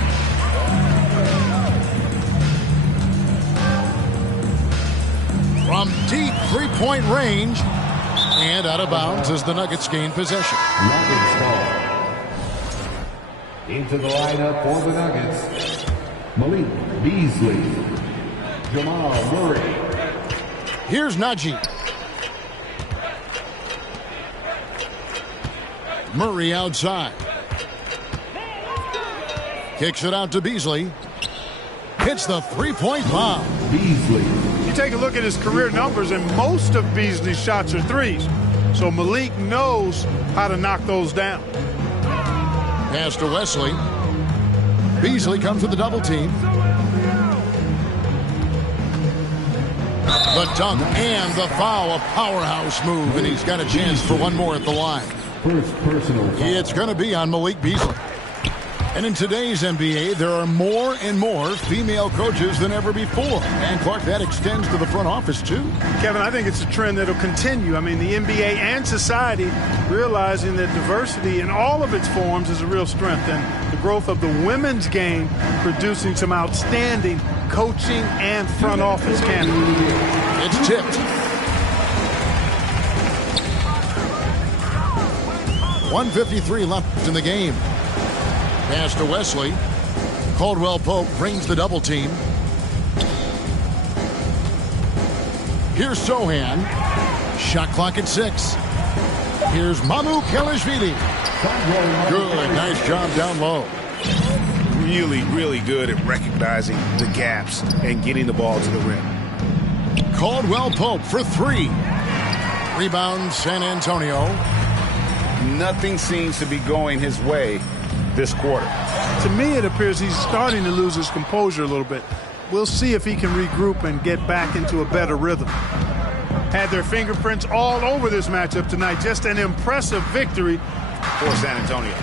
From deep 3-point range. And out of bounds as the Nuggets gain possession. Nuggets ball. Into the lineup for the Nuggets, Malik Beasley, Jamal Murray. Here's Najee. Murray outside. Kicks it out to Beasley. hits the three-point bomb. Beasley. You take a look at his career numbers, and most of Beasley's shots are threes. So Malik knows how to knock those down. Pass to Wesley. Beasley comes with the double team. The dunk and the foul, a powerhouse move, and he's got a chance for one more at the line. First personal foul. It's going to be on Malik Beasley. And in today's NBA, there are more and more female coaches than ever before. And, Clark, that extends to the front office, too. Kevin, I think it's a trend that will continue. I mean, the NBA and society realizing that diversity in all of its forms is a real strength. And the growth of the women's game producing some outstanding coaching and front office candidates. It's tipped. 1:53 left in the game. Pass to Wesley. Caldwell Pope brings the double team. Here's Sohan. Shot clock at 6. Here's Mamu Kelishvili. Good. Nice job down low. Really, really good at recognizing the gaps and getting the ball to the rim. Caldwell Pope for 3. Rebound San Antonio. Nothing seems to be going his way this quarter. To me, it appears he's starting to lose his composure a little bit. We'll see if he can regroup and get back into a better rhythm. Had their fingerprints all over this matchup tonight. Just an impressive victory For San Antonio.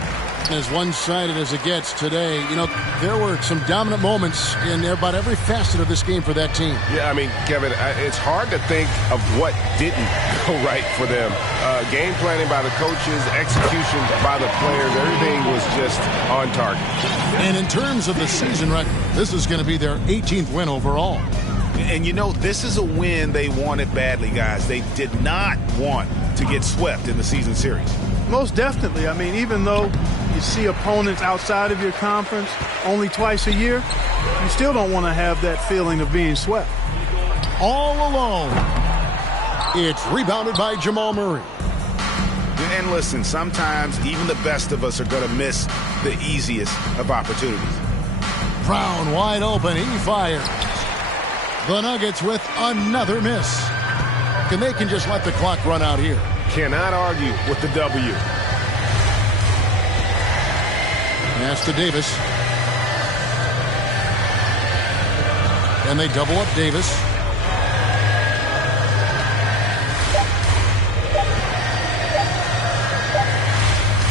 As one-sided as it gets today, you know, there were some dominant moments in about every facet of this game for that team. Yeah, I mean, Kevin, it's hard to think of what didn't go right for them. Game planning by the coaches, execution by the players, everything was just on target. And in terms of the season record, this is going to be their 18th win overall. And you know, this is a win they wanted badly, guys. They did not want to get swept in the season series. Most definitely. I mean, even though you see opponents outside of your conference only twice a year, you still don't want to have that feeling of being swept. All alone. It's rebounded by Jamal Murray. And listen, sometimes even the best of us are going to miss the easiest of opportunities. Brown wide open. He fires. The Nuggets with another miss. And they can just let the clock run out here. Cannot argue with the W. Pass to Davis. And they double up Davis.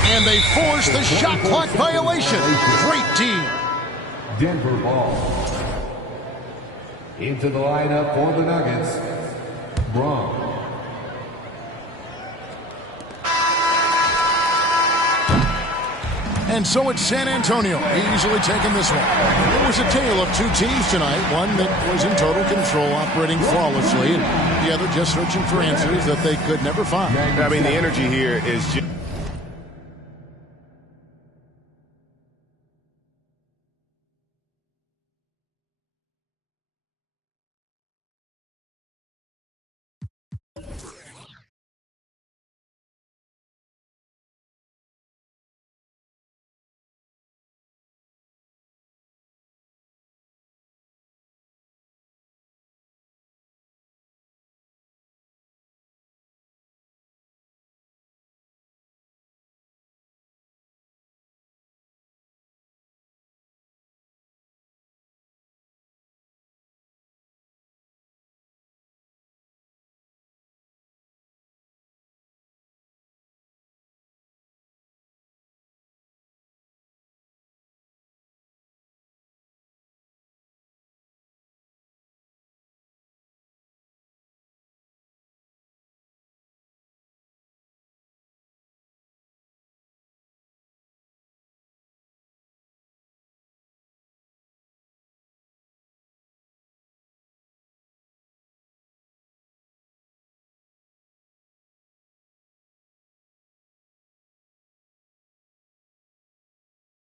And they force the shot clock violation. Great team. Denver ball. Into the lineup for the Nuggets, Braun. And so it's San Antonio easily taking this one. It was a tale of two teams tonight. One that was in total control, operating flawlessly, and the other just searching for answers that they could never find. I mean, the energy here is just